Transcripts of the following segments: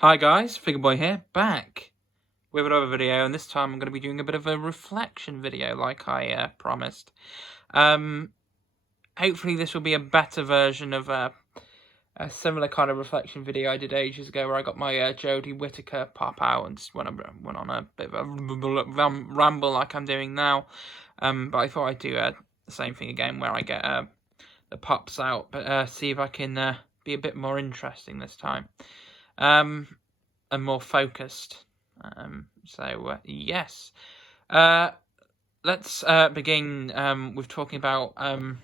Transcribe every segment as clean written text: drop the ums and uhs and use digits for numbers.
Hi guys, Figure-Boi here, back with another video, and this time I'm going to be doing a bit of a reflection video like I promised. Hopefully this will be a better version of a similar kind of reflection video I did ages ago where I got my Jodie Whittaker pop out and just went on a bit of a ramble like I'm doing now. But I thought I'd do the same thing again where I get the pops out, but see if I can be a bit more interesting this time. And more focused. Yes. Let's begin with talking about the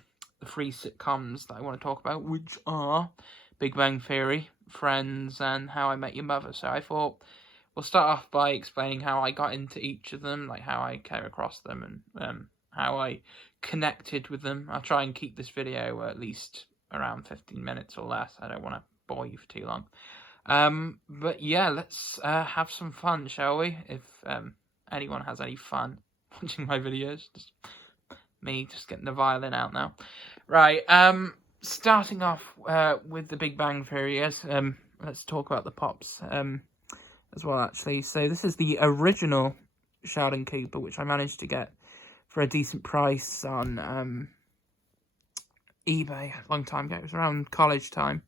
three sitcoms that I want to talk about, which are Big Bang Theory, Friends, and How I Met Your Mother. So I thought we'll start off by explaining how I got into each of them, like how I came across them, and how I connected with them. I'll try and keep this video at least around 15 minutes or less. I don't want to bore you for too long. But yeah, let's have some fun, shall we? If anyone has any fun watching my videos, just me just getting the violin out now. Right, starting off with the Big Bang Theory, yes, let's talk about the pops as well, actually. So this is the original Sheldon Cooper, which I managed to get for a decent price on eBay a long time ago. It was around college time.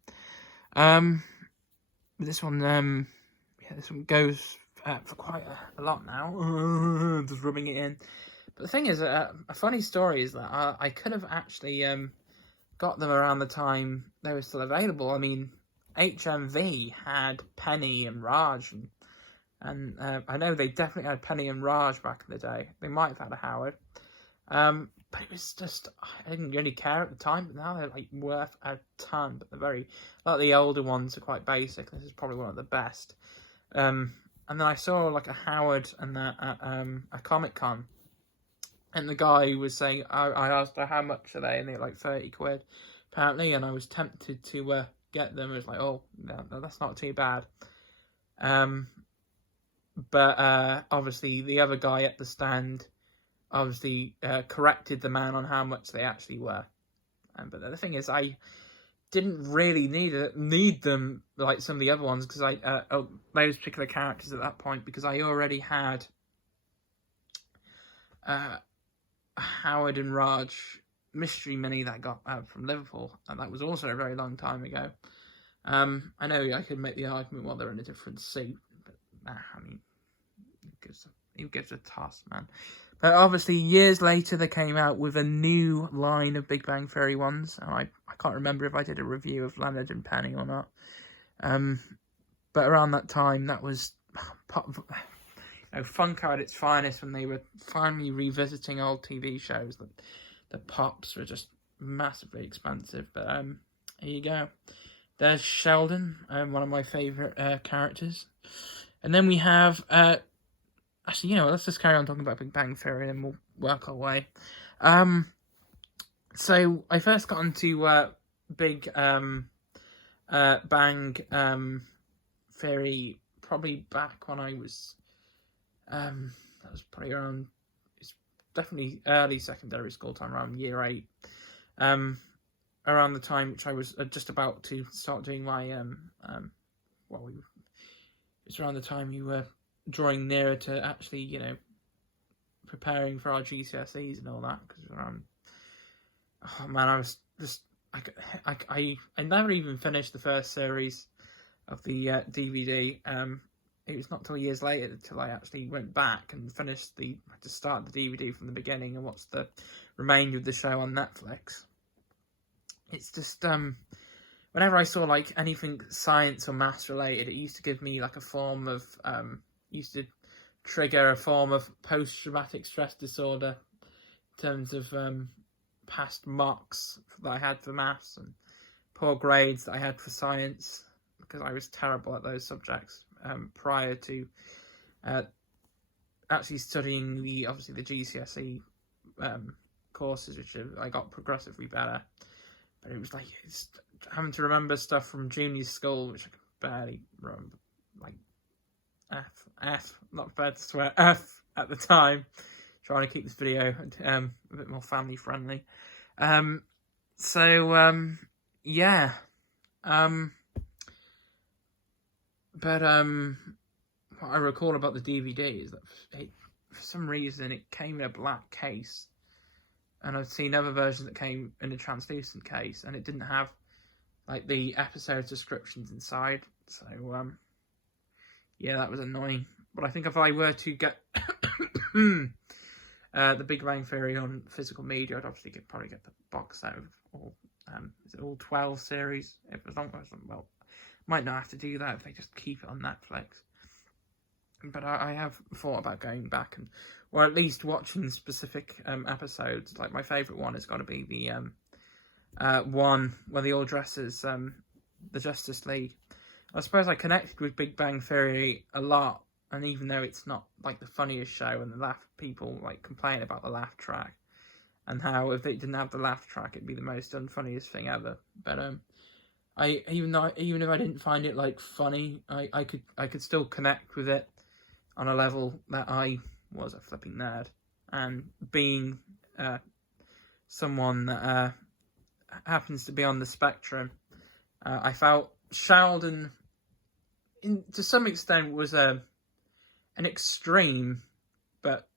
This one, yeah, this one goes for quite a lot now. Just rubbing it in. But the thing is, a funny story is that I could have actually got them around the time they were still available. I mean, HMV had Penny and Raj, and I know they definitely had Penny and Raj back in the day. They might have had a Howard. But it was just, I didn't really care at the time, but now they're like worth a ton. But a lot of the older ones are quite basic. This is probably one of the best. And then I saw like a Howard and that at a Comic-Con, and the guy was saying, I asked her how much are they, and they're like 30 quid apparently, and I was tempted to get them. It was like, oh no, that's not too bad. But obviously the other guy at the stand obviously corrected the man on how much they actually were. But the thing is, I didn't really need them like some of the other ones, because those particular characters at that point, because I already had Howard and Raj mystery mini that I got from Liverpool, and that was also a very long time ago. I know I could make the argument while they're in a different suit, but I mean, who gives a toss, man. But obviously, years later, they came out with a new line of Big Bang Theory ones, and I can't remember if I did a review of Leonard and Penny or not. But around that time, that was Funko at its finest, when they were finally revisiting old TV shows. The pops were just massively expensive, but here you go. There's Sheldon, one of my favourite characters. And then we have... Actually, you know, let's just carry on talking about Big Bang Theory and we'll work our way. So I first got into Big Bang Theory probably back when I was, that was probably around, it's definitely early secondary school time, around year 8. Around the time which I was just about to start doing my, it was around the time you were drawing nearer to actually, you know, preparing for our GCSEs and all that, because around, oh man, I was just, I never even finished the first series of the DVD. It was not till years later till I actually went back and finished to start the DVD from the beginning and watched the remainder of the show on Netflix. It's just, whenever I saw like anything science or maths related, it used to give me like a form of, used to trigger a form of post-traumatic stress disorder in terms of past mocks that I had for maths and poor grades that I had for science, because I was terrible at those subjects prior to actually studying the GCSE courses, which I got progressively better. But it was like having to remember stuff from junior school, which I could barely remember, like F, not fair to swear, F at the time. Trying to keep this video a bit more family friendly. Yeah. But what I recall about the DVD is that for some reason it came in a black case, and I've seen other versions that came in a translucent case, and it didn't have like the episode descriptions inside. So yeah, that was annoying. But I think if I were to get the Big Bang Theory on physical media, I'd obviously probably get the box set of all. Is it all 12 series? As long as, well, might not have to do that if they just keep it on Netflix. But I have thought about going back and, or at least watching specific episodes. Like my favourite one has got to be the one where they all dress as the Justice League. I suppose I connected with Big Bang Theory a lot, and even though it's not like the funniest show, and people like complain about the laugh track, and how if it didn't have the laugh track, it'd be the most unfunniest thing ever. But even if I didn't find it like funny, I could still connect with it on a level that I was a flipping nerd, and being someone that happens to be on the spectrum, I felt Sheldon, to some extent, was an extreme but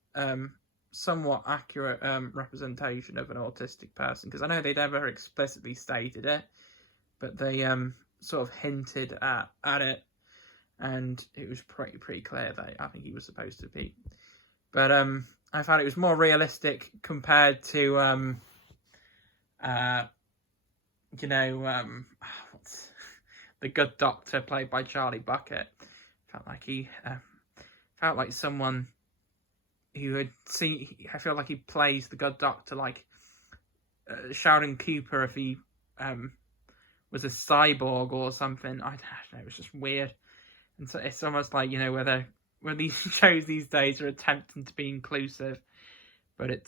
somewhat accurate representation of an autistic person, because I know they never explicitly stated it, but they sort of hinted at it, and it was pretty clear that I think he was supposed to be. But I found it was more realistic compared to what's the Good Doctor played by Charlie Bucket. Felt like someone who had seen. I feel like he plays the Good Doctor like Sheldon Cooper if he was a cyborg or something. I don't know. It was just weird, and so it's almost like, where these shows these days are attempting to be inclusive, but it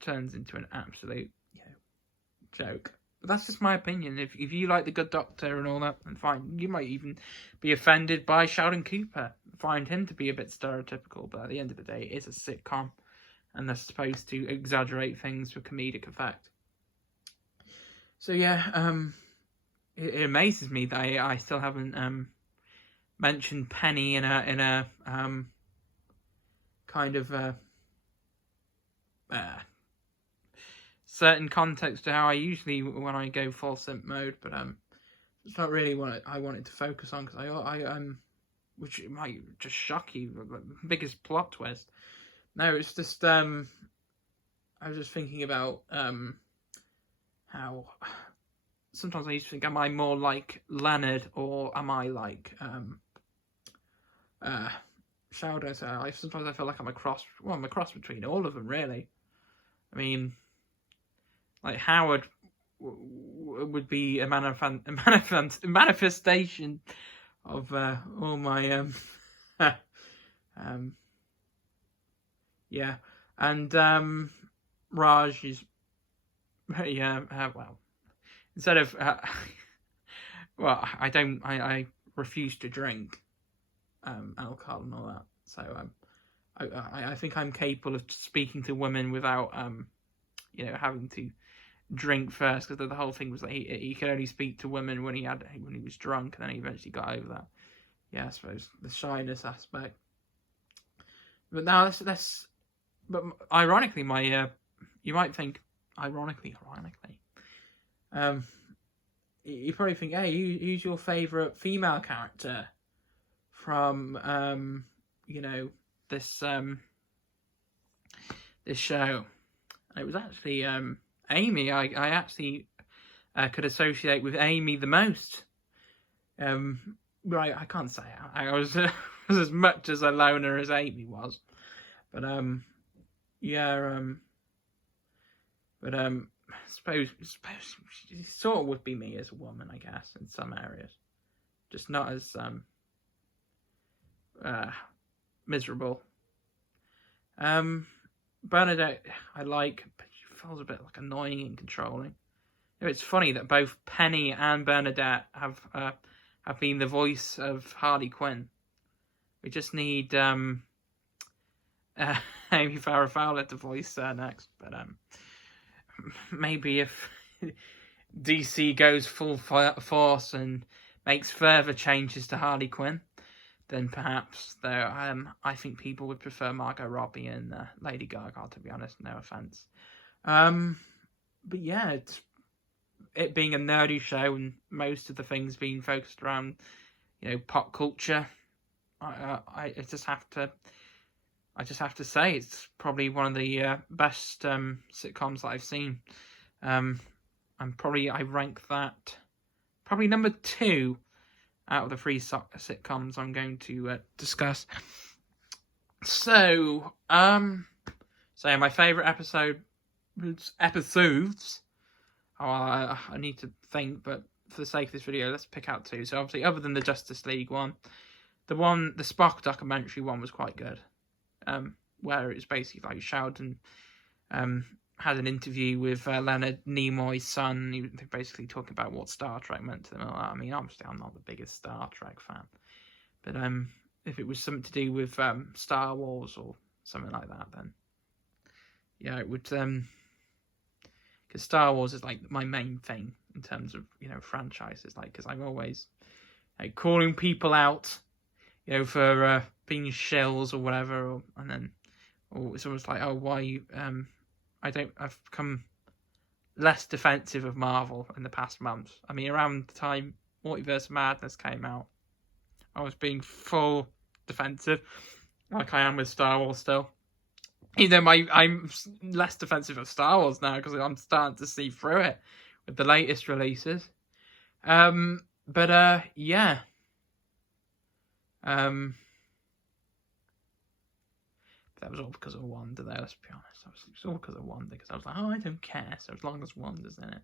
turns into an absolute joke. But that's just my opinion. If you like the Good Doctor and all that, then fine. You might even be offended by Sheldon Cooper, find him to be a bit stereotypical, but at the end of the day, it is a sitcom, and they're supposed to exaggerate things for comedic effect. So yeah, it amazes me that I still haven't mentioned Penny in a kind of certain context to how I usually when I go full simp mode, but it's not really what I wanted to focus on, because I which might just shock you, the biggest plot twist. No, it's just I was just thinking about how sometimes I used to think, am I more like Leonard or am I like Sheldon? So sometimes I feel like I'm a cross between all of them, really. I mean, like Howard would be a manifestation of all my yeah, and Raj is well, instead of well, I refuse to drink alcohol and all that, so I think I'm capable of speaking to women without having to drink first, because the whole thing was that he could only speak to women when he was drunk, and then he eventually got over that. Yeah, I suppose the shyness aspect. But now that's but ironically, my you might think ironically, you probably think, hey, who's your favourite female character from this this show? And it was actually Amy. I actually could associate with Amy the most. Right, I can't say I was as much as a loner as Amy was, but I suppose she sort of would be me as a woman, I guess, in some areas, just not as miserable. Bernadette I like, but she feels a bit like annoying and controlling. It's funny that both Penny and Bernadette have been the voice of Harley Quinn. We just need Amy Farrah Fowler to voice next, but maybe if DC goes full force and makes further changes to Harley Quinn, then perhaps I think people would prefer Margot Robbie and Lady Gaga, to be honest. No offense. But yeah, it being a nerdy show and most of the things being focused around, pop culture. I just have to say it's probably one of the best sitcoms that I've seen. I rank that probably number 2 out of the 3 sitcoms I'm going to discuss. So my favourite episodes. I need to think, but for the sake of this video, let's pick out 2. So obviously, other than the Justice League one, the Spock documentary one was quite good. Where it was basically like Sheldon had an interview with Leonard Nimoy's son. They're basically talking about what Star Trek meant to them. I mean, obviously, I'm not the biggest Star Trek fan, but if it was something to do with Star Wars or something like that, then yeah, it would. Because Star Wars is like my main thing in terms of franchises. Like, because I'm always calling people out, for being shills or whatever, or it's almost like, oh, why you I've become less defensive of Marvel in the past month. I mean, around the time Multiverse of Madness came out, I was being full defensive, like I am with Star Wars still. Even though I'm less defensive of Star Wars now because I'm starting to see through it with the latest releases. Yeah. That was all because of Wanda there, let's be honest. It was all because of Wanda, because I was like, oh, I don't care, so as long as Wanda's in it.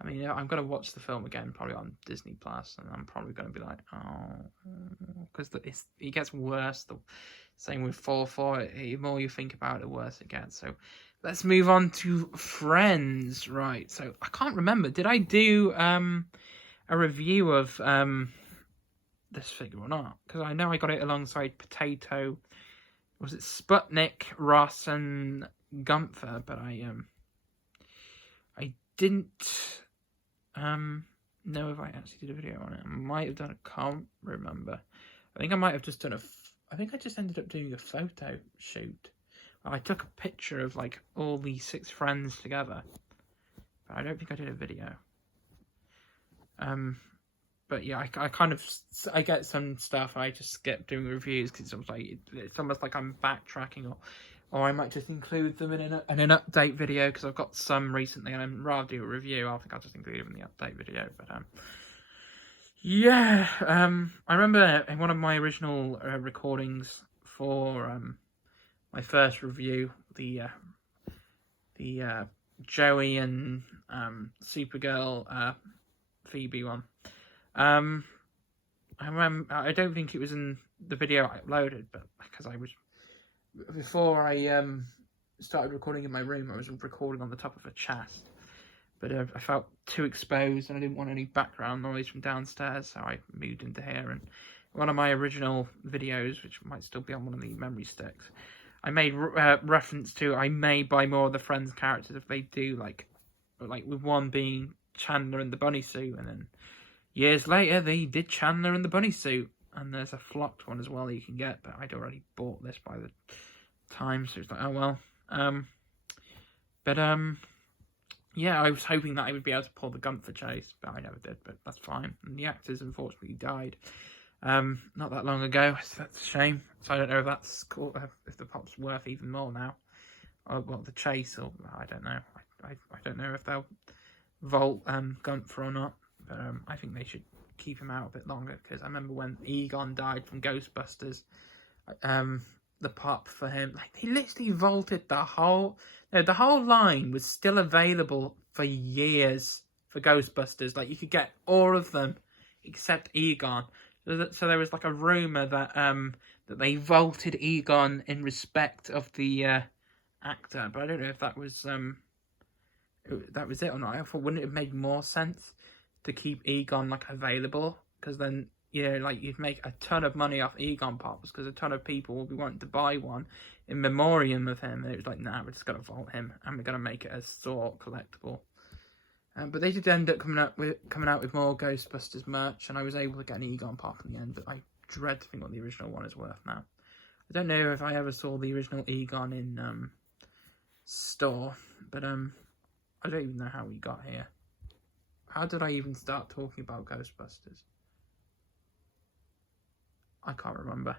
I mean, I'm going to watch the film again, probably on Disney Plus, and I'm probably going to be like, oh, because it gets worse. The same with 4-4, the more you think about it, the worse it gets. So let's move on to Friends. Right, so I can't remember, did I do a review of this figure or not? Because I know I got it alongside Potato. Was it Sputnik, Ross, and Gunther? But I didn't know if I actually did a video on it. I might have done. I can't remember. I think I might have just done I think I just ended up doing a photo shoot. I took a picture of like all the 6 friends together, but I don't think I did a video. But yeah, I get some stuff. I just skip doing reviews because it's almost like I'm backtracking, or I might just include them in an update video because I've got some recently, and I'd rather do a review. I think I'll just include them in the update video. But yeah, I remember in one of my original recordings for my first review, the Joey and Supergirl Phoebe one. I don't think it was in the video I uploaded, but because before I started recording in my room, I was recording on the top of a chest, but I felt too exposed and I didn't want any background noise from downstairs, so I moved into here. And one of my original videos, which might still be on one of the memory sticks, I made reference to I may buy more of the Friends characters if they do, like with one being Chandler in the bunny suit, and then years later, they did Chandler in the bunny suit, and there's a flocked one as well you can get, but I'd already bought this by the time, so it's like, oh well. Yeah, I was hoping that I would be able to pull the Gunther chase, but I never did, but that's fine. And the actors unfortunately died not that long ago, so that's a shame. So I don't know if that's cool, if the pop's worth even more now, or well, the chase, or I don't know. I don't know if they'll vault Gunther or not. But I think they should keep him out a bit longer, because I remember when Egon died from Ghostbusters, the pop for him, like, they literally vaulted the whole line was still available for years for Ghostbusters. Like, you could get all of them except Egon. So there was like a rumor that that they vaulted Egon in respect of the actor, but I don't know if that was it or not. I thought, wouldn't it have made more sense to keep Egon like available, because then like you'd make a ton of money off Egon pops, because a ton of people will be wanting to buy one in memoriam of him, and it was like, nah, we're just gonna vault him and we're gonna make it a sort collectible. But they did end up coming out with more Ghostbusters merch, and I was able to get an Egon Pop in the end. But I dread to think what the original one is worth now. I don't know if I ever saw the original Egon in store, but I don't even know how we got here. How did I even start talking about Ghostbusters? I can't remember.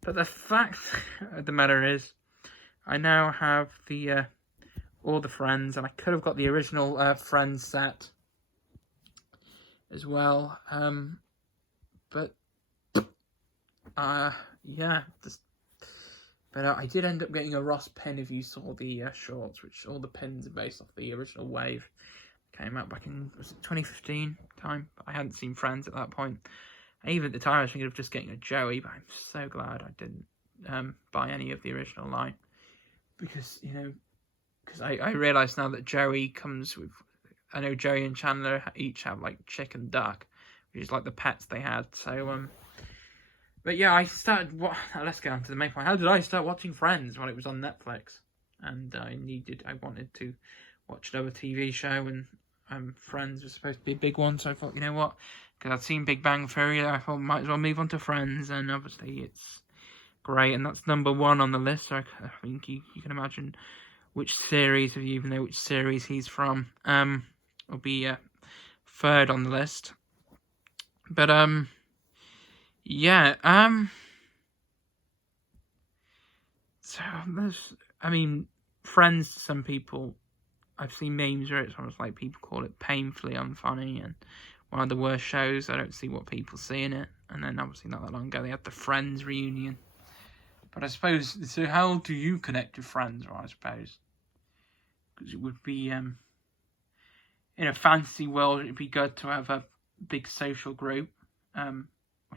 But the fact of the matter is, I now have the all the Friends, and I could have got the original Friends set as well. But yeah, but I did end up getting a Ross pin if you saw the shorts, which all the pins are based off the original wave. Came out back in, was it 2015 time? I hadn't seen Friends at that point. And even at the time, I was thinking of just getting a Joey, but I'm so glad I didn't buy any of the original line. Because, because I realise now that Joey comes with, I know Joey and Chandler each have like chick and duck, which is like the pets they had. So, but yeah, I started, let's get on to the main point. How did I start watching Friends? Well, it was on Netflix, and I wanted to watch another TV show, and Friends was supposed to be a big one, so I thought, you know what, because I'd seen Big Bang Theory, I thought might as well move on to Friends, and obviously it's great, and that's number 1 on the list, so I think you can imagine which series, if you even know which series he's from, will be 3rd on the list. But yeah, so Friends, some people, I've seen memes where it's almost like people call it painfully unfunny and one of the worst shows. I don't see what people see in it. And then obviously not that long ago they had the Friends reunion. But I suppose, so how do you connect with Friends? Well, I suppose because it would be in a fantasy world, it'd be good to have a big social group where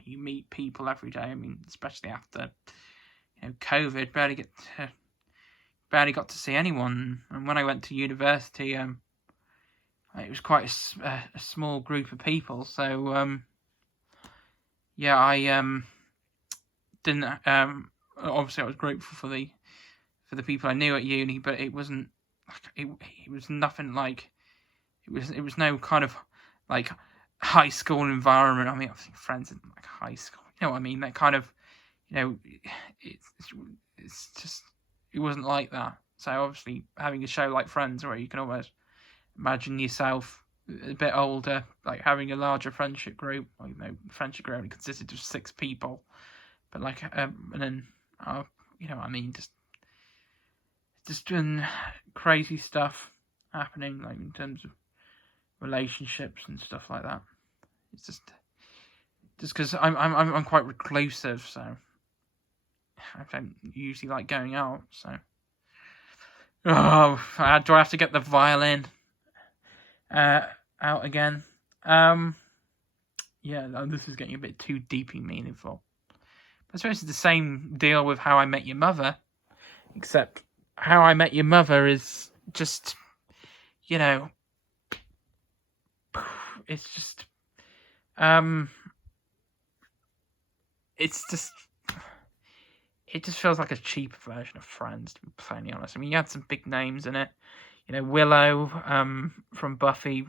you meet people every day. I mean, especially after COVID, barely got to see anyone. And when I went to university, it was quite a small group of people. So yeah, I didn't. Obviously, I was grateful for the people I knew at uni, but it wasn't. It was nothing like. It was no kind of like high school environment. I mean, obviously Friends in like high school. You know what I mean? That kind of, it's just. It wasn't like that. So obviously having a show like Friends where you can almost imagine yourself a bit older, like having a larger friendship group. Well, friendship group only consisted of 6 people, but like and then what I mean, just doing crazy stuff happening, like in terms of relationships and stuff like that. It's just because I'm quite reclusive, so I don't usually like going out, so. Oh, do I have to get the violin out again? Yeah, this is getting a bit too deeply meaningful. I suppose it's the same deal with How I Met Your Mother, except How I Met Your Mother is just, it's just, it just feels like a cheaper version of Friends, to be plainly honest. I mean, you had some big names in it. Willow from Buffy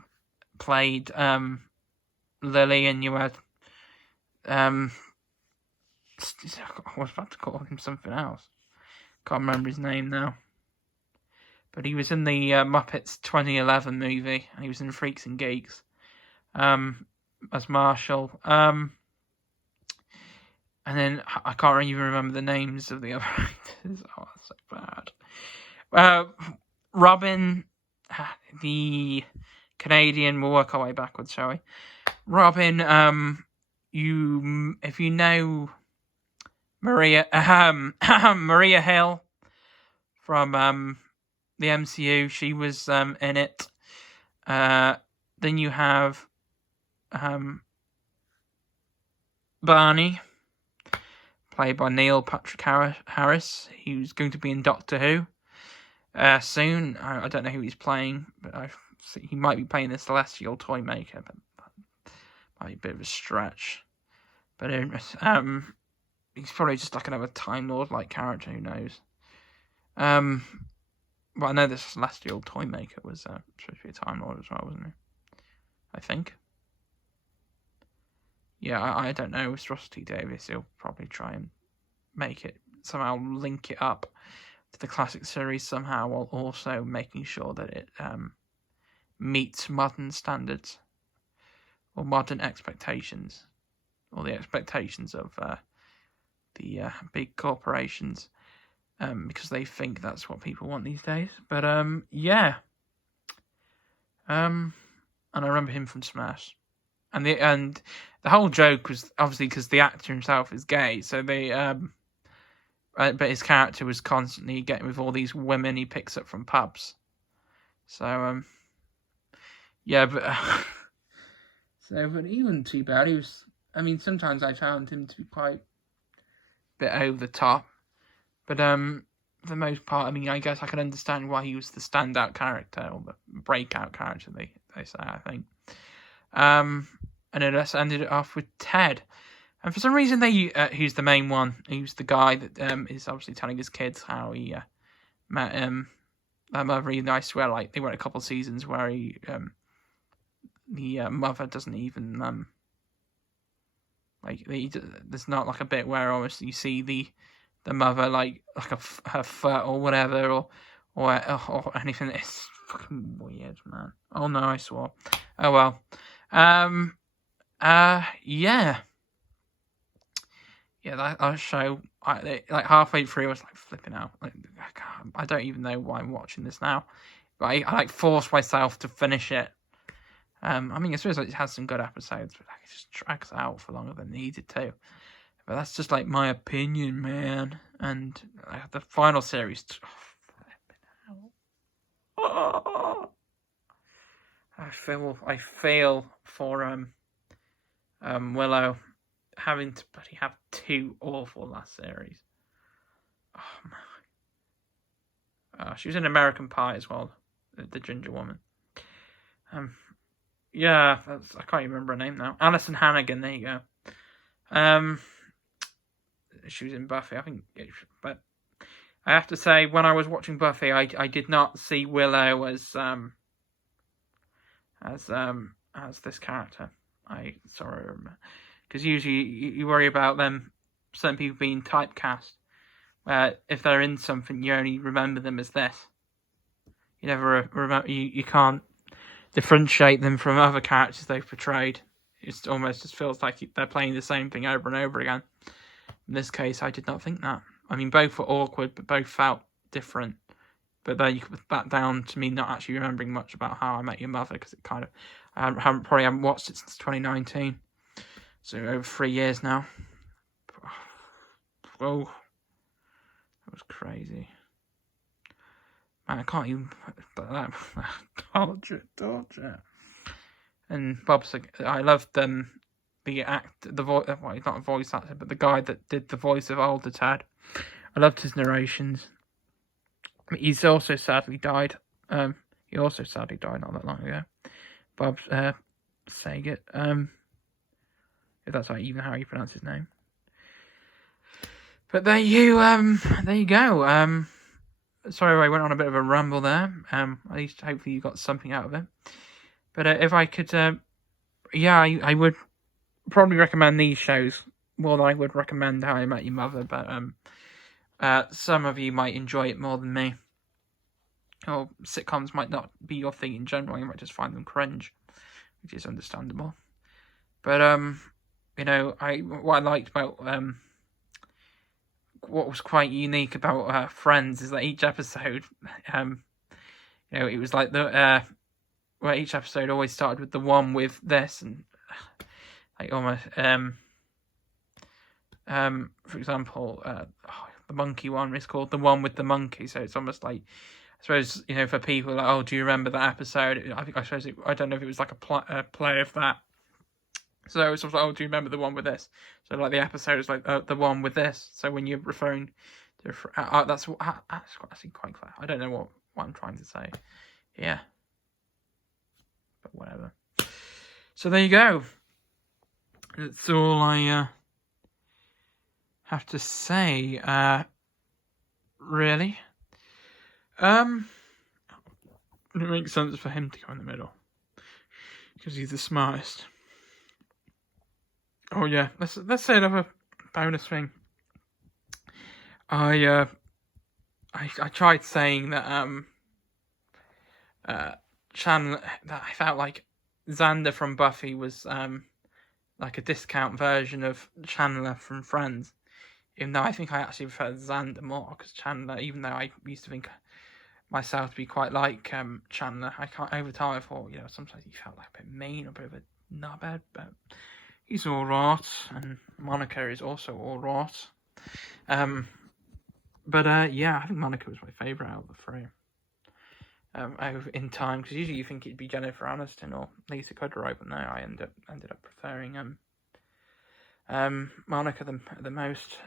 played Lily, and you had I was about to call him something else. Can't remember his name now. But he was in the Muppets 2011 movie, and he was in Freaks and Geeks as Marshall. And then I can't even remember the names of the other actors. Oh, that's so bad. Robin, the Canadian. We'll work our way backwards, shall we? Robin, if you know Maria Maria Hill from the MCU, she was in it. Then you have Barney, played by Neil Patrick Harris. He's going to be in Doctor Who soon. I don't know who he's playing, but he might be playing the Celestial Toymaker, but might be a bit of a stretch. But he's probably just like another Time Lord-like character, who knows. But I know the Celestial Toymaker was supposed to be a Time Lord as well, wasn't he? I think. Yeah, I don't know. It's Russell T Davies. He'll probably try and make it, somehow link it up to the classic series somehow, while also making sure that it meets modern standards or modern expectations, or the expectations of the big corporations, because they think that's what people want these days. But yeah, and I remember him from Smash. And the whole joke was obviously because the actor himself is gay, so they but his character was constantly getting with all these women he picks up from pubs. So yeah, but but even too bad. He was. I mean, sometimes I found him to be quite a bit over the top, but for the most part, I mean, I guess I can understand why he was the standout character or the breakout character. They say, I think. And it just ended it off with Ted. And for some reason, who's the main one? Who's the guy that is obviously telling his kids how he met their mother. Even though I swear, like, they were a couple of seasons where the mother doesn't even there's not like a bit where almost you see the mother like her foot or whatever or anything. It's fucking weird, man. Oh no, I swore. Oh well. Yeah, that show. Like halfway through, I was like flipping out. Like, I don't even know why I'm watching this now, but I like forced myself to finish it. I mean, I suppose it has some good episodes, but like, it just drags out for longer than needed to. But that's just like my opinion, man. And the final series. I feel for Willow having to bloody have two awful last series. Oh my! She was in American Pie as well, the ginger woman. Yeah, I can't even remember her name now. Alison Hannigan. There you go. She was in Buffy, I think. But I have to say, when I was watching Buffy, I did not see Willow as this character. I sorry, because usually you worry about certain people being typecast, where if they're in something, you only remember them as this. You never remember. You can't differentiate them from other characters they've portrayed. It almost just feels like they're playing the same thing over and over again. In this case, I did not think that. I mean, both were awkward, but both felt different. But then you could put that down to me not actually remembering much about How I Met Your Mother, because it kind of I haven't watched it since 2019, so over 3 years now. Oh, that was crazy. Man, I can't even that torture. And Bob's, I loved the voice, well, he's not a voice actor, but the guy that did the voice of older Ted. I loved his narrations. He's also sadly died. He also sadly died not that long ago. Bob Saget. If that's even how you pronounce his name. But there you go. Sorry, I went on a bit of a ramble there. At least hopefully you got something out of it. But if I could, I would probably recommend these shows more than I would recommend How I Met Your Mother. But some of you might enjoy it more than me. Or sitcoms might not be your thing in general. You might just find them cringe, which is understandable. But what I liked about what was quite unique about Friends is that each episode, it was like where each episode always started with the one with this, and like almost for example, the monkey one is called the one with the monkey, so it's almost like, I suppose, for people like, oh, do you remember that episode? I don't know if it was like a play of that. So it's sort of like, oh, do you remember the one with this? So like the episode is like the one with this. So when you're referring to that's actually quite clear. I don't know what I'm trying to say. Yeah. But whatever. So there you go. That's all I have to say. Really. It makes sense for him to go in the middle. because he's the smartest. Oh yeah, let's say another bonus thing. I tried saying that Chandler, that I felt like Xander from Buffy was like a discount version of Chandler from Friends. Even though I think I actually prefer Xander more, because Chandler, even though I used to think myself to be quite like Chandler, over time I thought, sometimes he felt like a bit mean, or a bit of a knobhead, but he's alright, and Monica is also alright. But yeah, I think Monica was my favourite out of the three. In time, because usually you think it'd be Jennifer Aniston or Lisa Kudrow, but no, I ended up preferring Monica the most.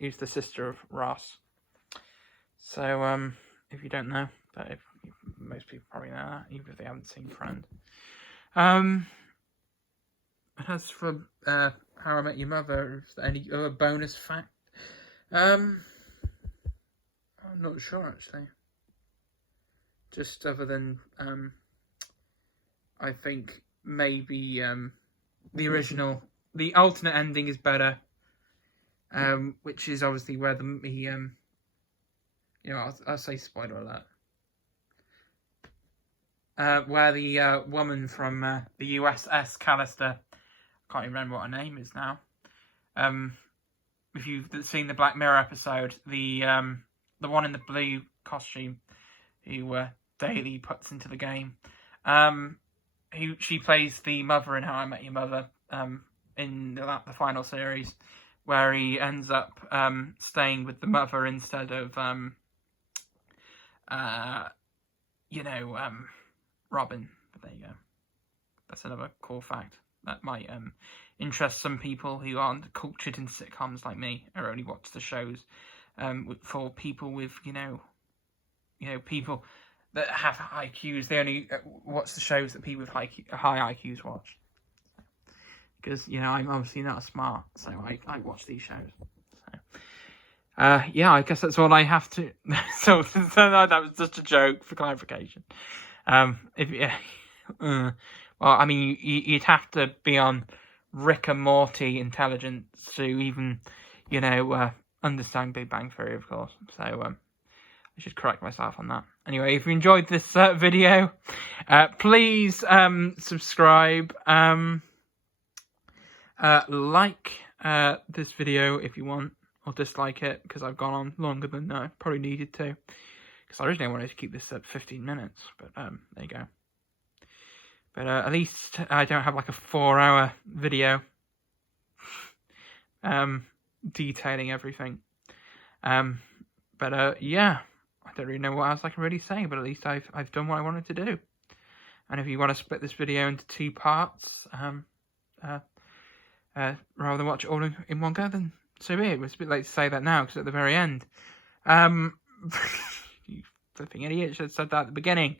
Who's the sister of Ross. So if you don't know, but most people probably know that, even if they haven't seen Friends. As for How I Met Your Mother, is there any other bonus fact? I'm not sure actually. Just other than I think maybe the original, the alternate ending is better, which is obviously where I'll say spoiler alert. Where the woman from the USS Callister, I can't even remember what her name is now. If you've seen the Black Mirror episode, the one in the blue costume who Daly puts into the game, she plays the mother in How I Met Your Mother in the final series, where he ends up staying with the mother instead of Robin. But there you go. That's another cool fact that might interest some people who aren't cultured in sitcoms like me, or only watch the shows for people with people that have high IQs. They only watch the shows that people with high IQs watch. Because I'm obviously not smart, so I watch these shows. So, yeah, I guess that's all I have to. so that was just a joke for clarification. Well, I mean, you'd have to be on Rick and Morty intelligence to even, understand Big Bang Theory, of course. So I should correct myself on that. Anyway, if you enjoyed this video, please subscribe. Like this video if you want, or dislike it, because I've gone on longer than I probably needed to. Because originally I wanted to keep this at 15 minutes, but there you go. But at least I don't have like a 4-hour video detailing everything. But yeah, I don't really know what else I can really say, but at least I've done what I wanted to do. And if you want to split this video into 2 parts, rather than watch it all in one go, then so be it. It's a bit late to say that now, because at the very end, you flipping idiot, should have said that at the beginning.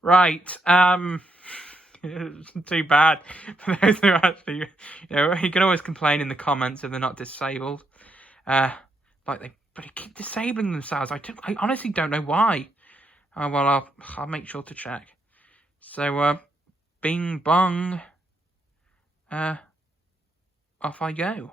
Right, it's too bad for those who actually, you can always complain in the comments if they're not disabled. But they keep disabling themselves. I honestly don't know why. Well, I'll make sure to check. So, bing bong, off I go.